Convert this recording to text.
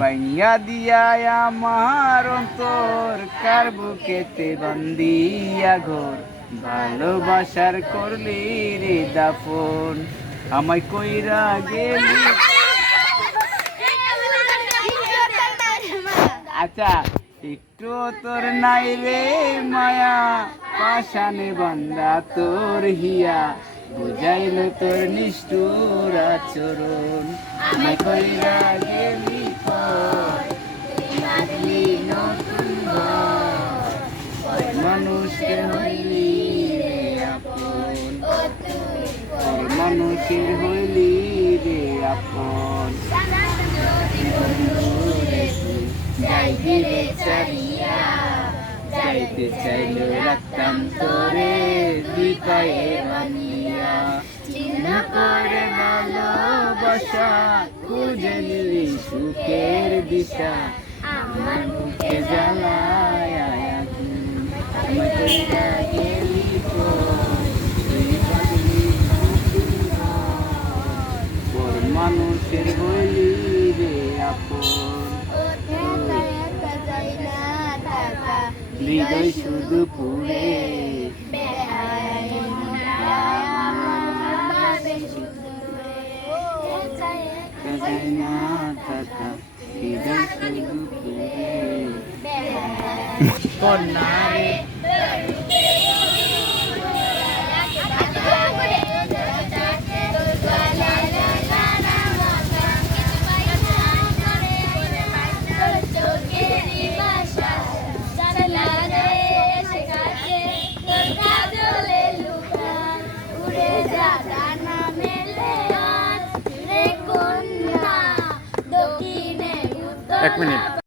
বাইঙ্গা দিয়া আমার অন্তর কার বুকেতে বান্দিয়া ঘর ভালোবাসার করলি রে দাফন আমায় কইরা গেলি। আচ্ছা একটু তোর নাই রে মায়া পাশানে বান্দা তোর হিয়া বুঝাইল তোর নিষ্ঠুর আচরণ আমায় কইরা গেলি নতুন মানুষের হইলি রে আপন মানুষের হইলি রে আপন যাইতে চাইল রাখতাম তোরে দুই পায়ে বানিয়া চিহ্ন করে ভালোবাসা খুঁজে নিলি সুখের দিশা আমার মুখে জ্বালায় গেলি তোর মানুষের হইলি রে আপন হৃদয় শুধু পুরে না থাকা হৃদয় শুধু পুরে কন্যা রে এক মিনিট।